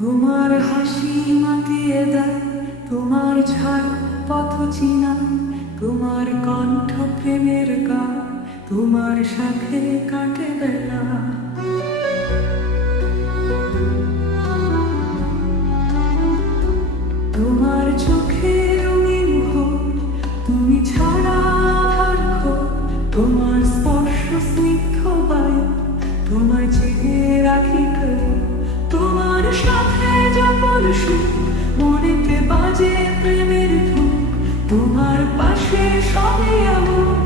তোমার হাসি মাতিয়ে দেয়, তোমার ছাড় পথ চিনা, তোমার কণ্ঠ প্রেমের গান, তোমার সাথে কাটে বেলা। তোমার চোখে রঙিন ভোর, তুমি ছাড়া আর ঘোর, তোমার স্পর্শ স্নিগ্ধ বায়ু, তোমার জেগে রাখি করি। তোমার সাথে যখন সুখ, মনেতে বাজে প্রেমের ধূপ, তোমার পাশে সবে আমার